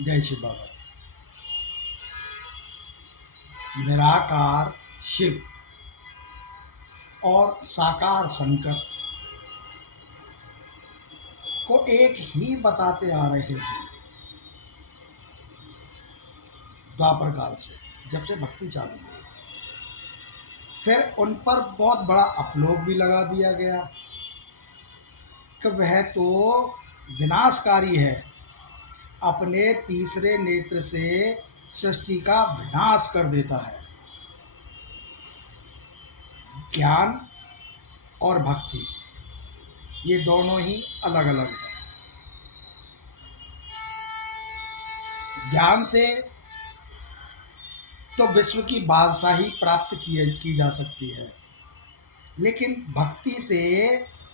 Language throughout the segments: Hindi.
जय शिव बाबा। निराकार शिव और साकार शंकर को एक ही बताते आ रहे हैं द्वापर काल से, जब से भक्ति चालू हुई। फिर उन पर बहुत बड़ा अपलोक भी लगा दिया गया कि वह तो विनाशकारी है, अपने तीसरे नेत्र से सृष्टि का विनाश कर देता है। ज्ञान और भक्ति ये दोनों ही अलग अलग हैं। ज्ञान से तो विश्व की बादशाही प्राप्त की जा सकती है, लेकिन भक्ति से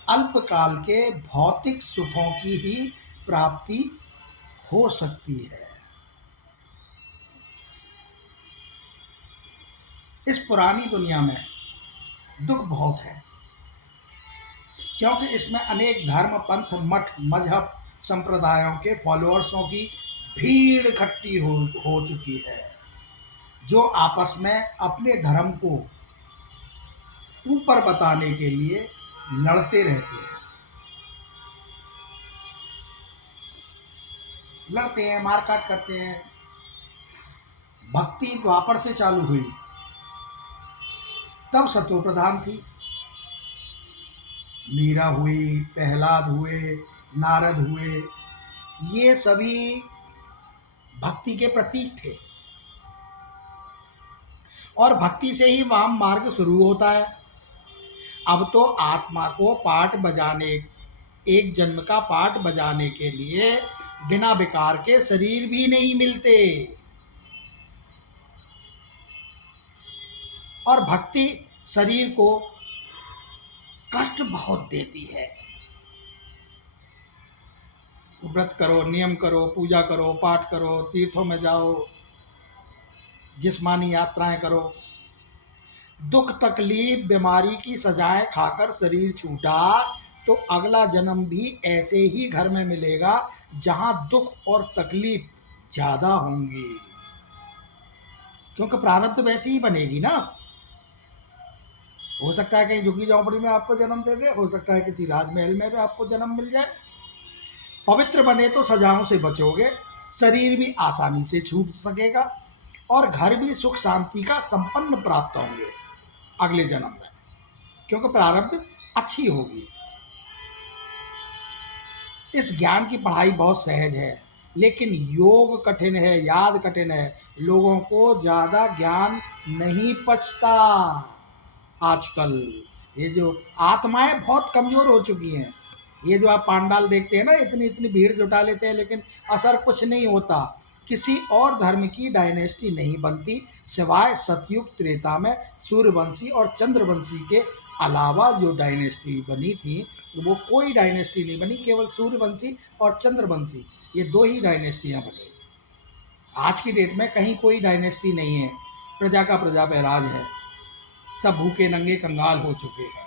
अल्पकाल के भौतिक सुखों की ही प्राप्ति हो सकती है। इस पुरानी दुनिया में दुख बहुत है, क्योंकि इसमें अनेक धर्म, पंथ, मठ, मजहब, संप्रदायों के फॉलोअर्सों की भीड़ इकट्ठी हो चुकी है, जो आपस में अपने धर्म को ऊपर बताने के लिए लड़ते रहते हैं, मारकाट करते हैं। भक्ति द्वापर से चालू हुई, तब सतो प्रधान थी। मीरा हुई, प्रहलाद हुए, नारद हुए, ये सभी भक्ति के प्रतीक थे, और भक्ति से ही वाम मार्ग शुरू होता है। अब तो आत्मा को पाठ बजाने, एक जन्म का पाठ बजाने के लिए बिना विकार के शरीर भी नहीं मिलते, और भक्ति शरीर को कष्ट बहुत देती है। व्रत करो, नियम करो, पूजा करो, पाठ करो, तीर्थों में जाओ, जिस्मानी यात्राएं करो, दुख तकलीफ बीमारी की सजाएं खाकर शरीर छूटा तो अगला जन्म भी ऐसे ही घर में मिलेगा जहां दुख और तकलीफ ज़्यादा होंगी, क्योंकि प्रारब्ध वैसी ही बनेगी ना। हो सकता है कहीं झुग्गी झोंपड़ी में आपको जन्म दे दे, हो सकता है किसी राजमहल में भी आपको जन्म मिल जाए। पवित्र बने तो सजाओं से बचोगे, शरीर भी आसानी से छूट सकेगा, और घर भी सुख शांति का संपन्न प्राप्त होंगे अगले जन्म में, क्योंकि प्रारब्ध अच्छी होगी। इस ज्ञान की पढ़ाई बहुत सहज है, लेकिन योग कठिन है, याद कठिन है। लोगों को ज़्यादा ज्ञान नहीं पचता आजकल। ये जो आत्माएं बहुत कमज़ोर हो चुकी हैं। ये जो आप पांडाल देखते हैं ना, इतनी इतनी भीड़ जुटा लेते हैं, लेकिन असर कुछ नहीं होता। किसी और धर्म की डायनेस्टी नहीं बनती सिवाय सतयुग त्रेता में सूर्यवंशी और चंद्रवंशी के अलावा। जो डायनेस्टी बनी थी वो कोई डायनेस्टी नहीं बनी, केवल सूर्यवंशी और चंद्रवंशी, ये दो ही डायनेस्टियाँ बनी। आज की डेट में कहीं कोई डायनेस्टी नहीं है। प्रजा का प्रजा पे राज है, सब भूखे नंगे कंगाल हो चुके हैं,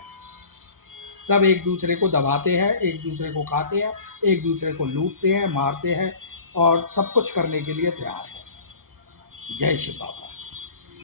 सब एक दूसरे को दबाते हैं, एक दूसरे को खाते हैं, एक दूसरे को लूटते हैं, मारते हैं, और सब कुछ करने के लिए तैयार है। जय शिव बाबा।